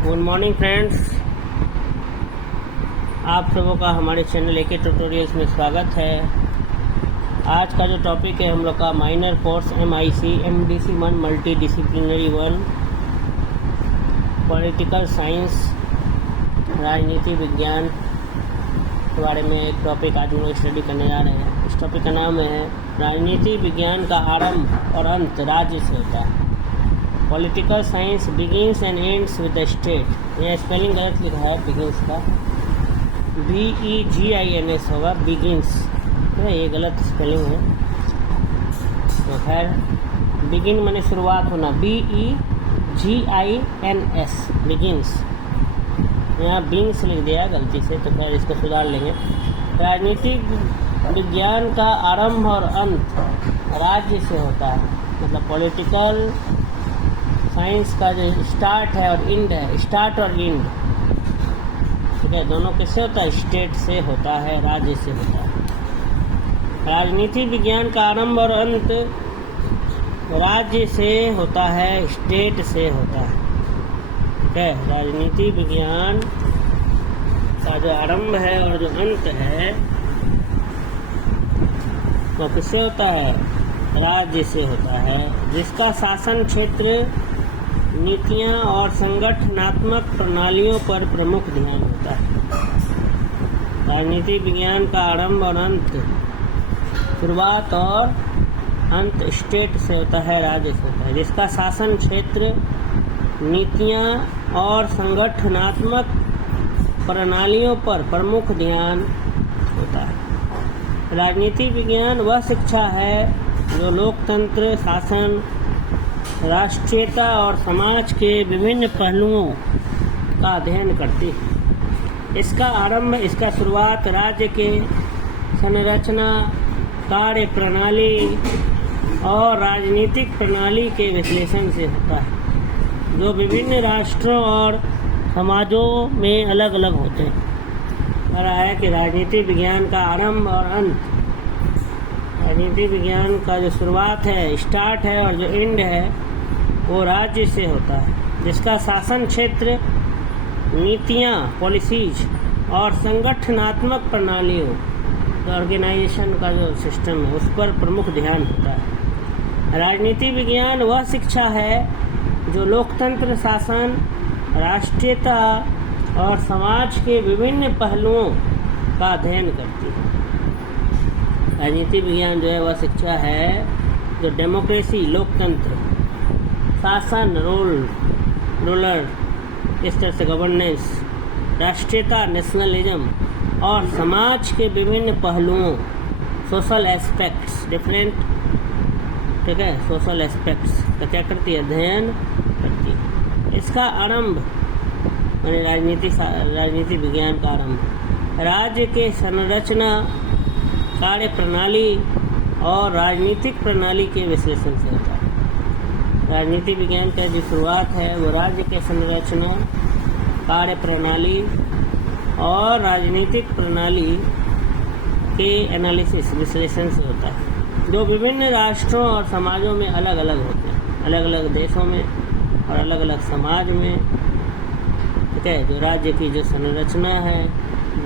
Good morning friends, आप सबों का हमारे चैनल एके ट्यूटोरियल्स में स्वागत है। आज का जो टॉपिक है हम लोग का minor course MIC MDC 1 multi disciplinary 1 political science राजनीति विज्ञान के बारे में एक टॉपिक आज हम लोग स्टडी करने जा रहे हैं। इस टॉपिक का नाम है राजनीति विज्ञान का आरंभ और अंत राज्य से होता है। Political science begins and ends with the state. यह स्पेलिंग गलत लिखा है, बिगिंस का BEGINS होगा, बिगिंस, ये गलत स्पेलिंग है। तो खैर बिगिन माने शुरुआत होना, BEGINS बिगिंस, यहाँ बिंग्स लिख दिया गलती से, तो खैर इसको सुधार लेंगे। राजनीतिक विज्ञान का आरंभ और अंत राज्य से होता है। मतलब पॉलिटिकल साइंस का जो स्टार्ट है और एंड है, स्टार्ट और एंड, ठीक है, दोनों किससे होता है? स्टेट से होता है, राज्य से होता है। राजनीति विज्ञान का आरंभ और अंत राज्य से होता है, स्टेट से होता है, ठीक है। राजनीति विज्ञान का जो आरंभ है और जो अंत है वो किससे होता है? राज्य से होता है, जिसका शासन क्षेत्र, नीतियां और संगठनात्मक प्रणालियों पर प्रमुख ध्यान होता है। राजनीति विज्ञान का आरंभ और अंत, शुरुआत और अंत स्टेट से होता है, राज्य से होता है, जिसका शासन क्षेत्र, नीतियां और संगठनात्मक प्रणालियों पर प्रमुख ध्यान होता है। राजनीति विज्ञान वह शिक्षा है जो लोकतंत्र, शासन, राष्ट्रीयता और समाज के विभिन्न पहलुओं का अध्ययन करती है। इसका आरंभ, इसका शुरुआत राज्य के संरचना, कार्य प्रणाली और राजनीतिक प्रणाली के विश्लेषण से होता है, जो विभिन्न राष्ट्रों और समाजों में अलग अलग होते हैं। कह रहा है कि राजनीति विज्ञान का आरंभ और अंत, राजनीति विज्ञान का जो शुरुआत है, स्टार्ट है, और जो एंड है वो राज्य से होता है, जिसका शासन क्षेत्र, नीतियां, पॉलिसीज और संगठनात्मक प्रणालियों, ऑर्गेनाइजेशन का जो सिस्टम है, उस पर प्रमुख ध्यान होता है। राजनीति विज्ञान वह शिक्षा है जो लोकतंत्र, शासन, राष्ट्रीयता और समाज के विभिन्न पहलुओं का अध्ययन करती है। राजनीति विज्ञान जो है वह शिक्षा है जो डेमोक्रेसी, लोकतंत्र, शासन, रूलर, इस तरह से गवर्नेंस, राष्ट्रीयता, नेशनलिज्म, और समाज के विभिन्न पहलुओं, सोशल एस्पेक्ट्स, डिफरेंट, ठीक है, सोशल एस्पेक्ट्स का क्या करती है? अध्ययन करती है। इसका आरंभ यानी राजनीति विज्ञान का आरंभ राज्य के संरचना, कार्य प्रणाली और राजनीतिक प्रणाली के विश्लेषण से होता है। राजनीति विज्ञान का जो शुरुआत है वो राज्य के संरचना, कार्य प्रणाली और राजनीतिक प्रणाली के एनालिसिस, विश्लेषण से होता है, जो विभिन्न राष्ट्रों और समाजों में अलग अलग होते हैं, अलग अलग देशों में और अलग अलग समाज में, ठीक है। जो राज्य की जो संरचना है,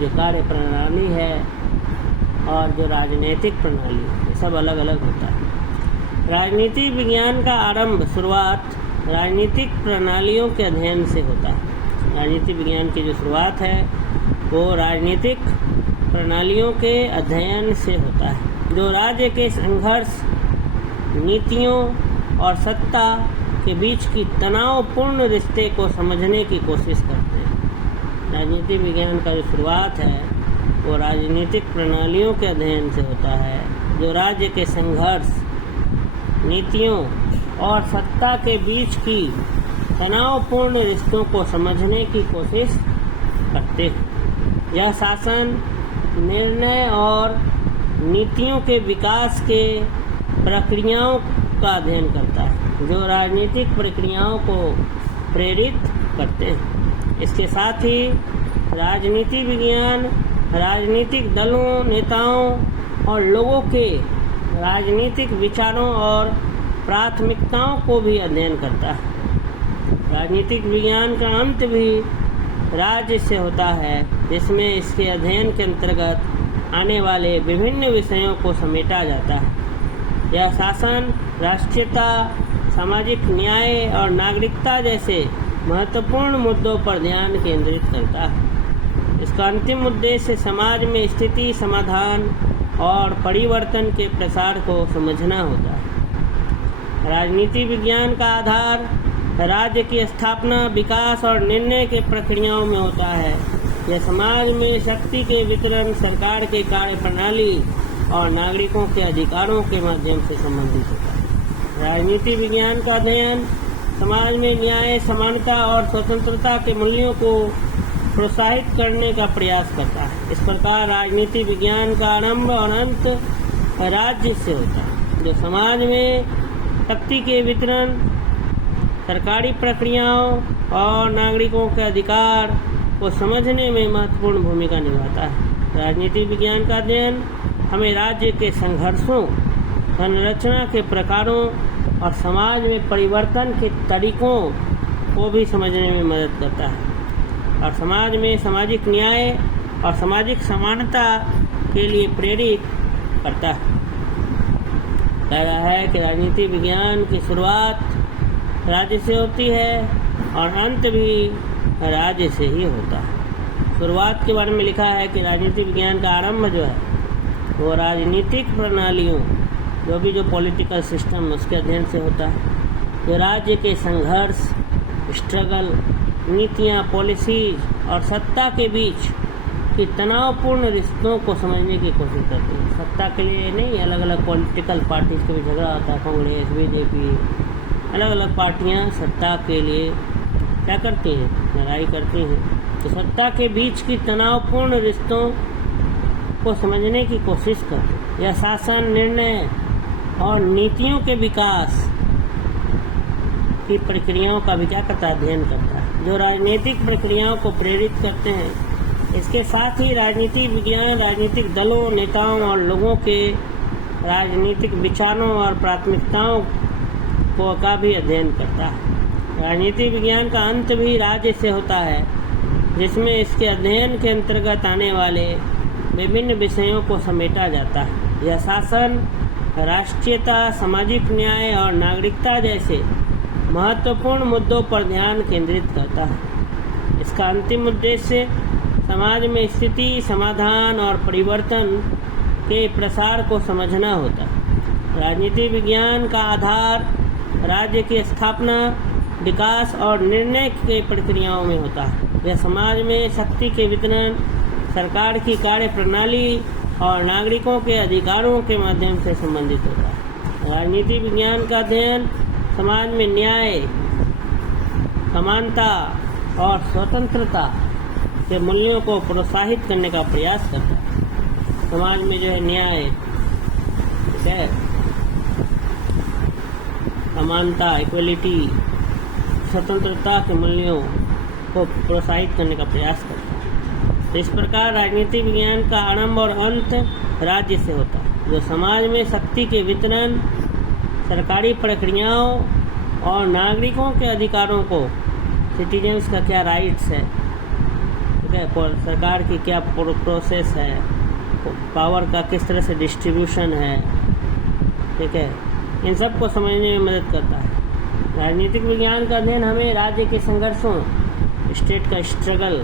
जो कार्य प्रणाली है और जो राजनीतिक प्रणाली है, ये सब अलग अलग होता है। राजनीति विज्ञान का आरंभ, शुरुआत राजनीतिक प्रणालियों के अध्ययन से होता है। राजनीति विज्ञान की जो शुरुआत है वो राजनीतिक प्रणालियों के अध्ययन से होता है, जो राज्य के संघर्ष, नीतियों और सत्ता के बीच की तनावपूर्ण रिश्ते को समझने की कोशिश करते हैं। राजनीति विज्ञान का जो शुरुआत है वो राजनीतिक प्रणालियों के अध्ययन से होता है, जो राज्य के संघर्ष, नीतियों और सत्ता के बीच की तनावपूर्ण रिश्तों को समझने की कोशिश करते हैं। यह शासन, निर्णय और नीतियों के विकास के प्रक्रियाओं का अध्ययन करता है, जो राजनीतिक प्रक्रियाओं को प्रेरित करते हैं। इसके साथ ही राजनीति विज्ञान राजनीतिक दलों, नेताओं और लोगों के राजनीतिक विचारों और प्राथमिकताओं को भी अध्ययन करता है। राजनीतिक विज्ञान का अंत भी राज्य से होता है, जिसमें इसके अध्ययन के अंतर्गत आने वाले विभिन्न विषयों को समेटा जाता है। यह शासन, राष्ट्रीयता, सामाजिक न्याय और नागरिकता जैसे महत्वपूर्ण मुद्दों पर ध्यान केंद्रित करता है। इसका अंतिम उद्देश्य समाज में स्थिति, समाधान और परिवर्तन के प्रसार को समझना होता है। राजनीति विज्ञान का आधार राज्य की स्थापना, विकास और निर्णय के प्रक्रियाओं में होता है। यह समाज में शक्ति के वितरण, सरकार के कार्यप्रणाली और नागरिकों के अधिकारों के माध्यम से संबंधित होता है। राजनीति विज्ञान का अध्ययन समाज में न्याय, समानता और स्वतंत्रता के मूल्यों को प्रोत्साहित करने का प्रयास करता है। इस प्रकार राजनीति विज्ञान का आरंभ और अंत राज्य से होता है, जो समाज में शक्ति के वितरण, सरकारी प्रक्रियाओं और नागरिकों के अधिकार को समझने में महत्वपूर्ण भूमिका निभाता है। राजनीति विज्ञान का अध्ययन हमें राज्य के संघर्षों, संरचना के प्रकारों और समाज में परिवर्तन के तरीकों को भी समझने में मदद करता है और समाज में सामाजिक न्याय और सामाजिक समानता के लिए प्रेरित करता है। कह रहा है कि राजनीति विज्ञान की शुरुआत राज्य से होती है और अंत भी राज्य से ही होता है। शुरुआत के बारे में लिखा है कि राजनीति विज्ञान का आरंभ जो है वो राजनीतिक प्रणालियों, जो पॉलिटिकल सिस्टम, उसके अध्ययन से होता है। जो राज्य के संघर्ष, स्ट्रगल, नीतियाँ, पॉलिसीज और सत्ता के बीच की तनावपूर्ण रिश्तों को समझने की कोशिश करती है। सत्ता के लिए नहीं, अलग अलग पॉलिटिकल पार्टीज के भी झगड़ा होता है। कांग्रेस, बीजेपी, अलग अलग पार्टियां सत्ता के लिए क्या करती हैं, लड़ाई करती हैं। तो सत्ता के बीच की तनावपूर्ण रिश्तों को समझने की कोशिश करती है। यह शासन, निर्णय और नीतियों के विकास की प्रक्रियाओं का भी क्या करता है, अध्ययन करता है, जो राजनीतिक प्रक्रियाओं को प्रेरित करते हैं। इसके साथ ही राजनीति विज्ञान राजनीतिक दलों, नेताओं और लोगों के राजनीतिक विचारों और प्राथमिकताओं का भी अध्ययन करता है। राजनीति विज्ञान का अंत भी राज्य से होता है, जिसमें इसके अध्ययन के अंतर्गत आने वाले विभिन्न विषयों को समेटा जाता है। यह शासन, राष्ट्रीयता, सामाजिक न्याय और नागरिकता जैसे महत्वपूर्ण मुद्दों पर ध्यान केंद्रित करता है। इसका अंतिम उद्देश्य समाज में स्थिति, समाधान और परिवर्तन के प्रसार को समझना होता है। राजनीति विज्ञान का आधार राज्य की स्थापना, विकास और निर्णय के प्रक्रियाओं में होता है। यह समाज में शक्ति के वितरण, सरकार की कार्यप्रणाली और नागरिकों के अधिकारों के माध्यम से संबंधित होता है। राजनीति विज्ञान का अध्ययन समाज में न्याय, समानता और स्वतंत्रता के मूल्यों को प्रोत्साहित करने का प्रयास करता है। समाज में जो है न्याय, समानता, इक्वलिटी, स्वतंत्रता के मूल्यों को प्रोत्साहित करने का प्रयास करता है। तो इस प्रकार राजनीति विज्ञान का आरंभ और अंत राज्य से होता है, जो समाज में शक्ति के वितरण, सरकारी प्रक्रियाओं और नागरिकों के अधिकारों को, सिटीजन्स का क्या राइट्स है, ठीक है, सरकार की क्या प्रोसेस है, पावर का किस तरह से डिस्ट्रीब्यूशन है, ठीक है, इन सब को समझने में मदद करता है। राजनीतिक विज्ञान का अध्ययन हमें राज्य के संघर्षों, स्टेट का स्ट्रगल,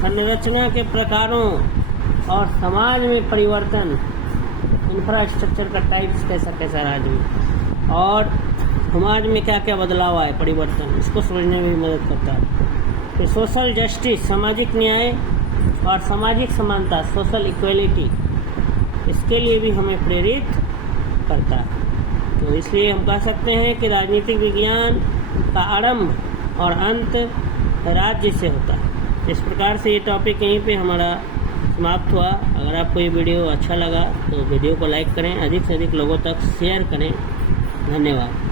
संरचना के प्रकारों और समाज में परिवर्तन, इंफ्रास्ट्रक्चर का टाइप्स कैसा राज्य में, और समाज में क्या क्या बदलाव आए, परिवर्तन, इसको समझने में भी मदद करता है। फिर सोशल जस्टिस, सामाजिक न्याय और सामाजिक समानता, सोशल इक्वलिटी, इसके लिए भी हमें प्रेरित करता है। तो इसलिए हम कह सकते हैं कि राजनीतिक विज्ञान का आरंभ और अंत राज्य से होता है। इस प्रकार से ये टॉपिक यहीं पे हमारा समाप्त हुआ। अगर आपको ये वीडियो अच्छा लगा तो वीडियो को लाइक करें, अधिक से अधिक लोगों तक शेयर करें। धन्यवाद।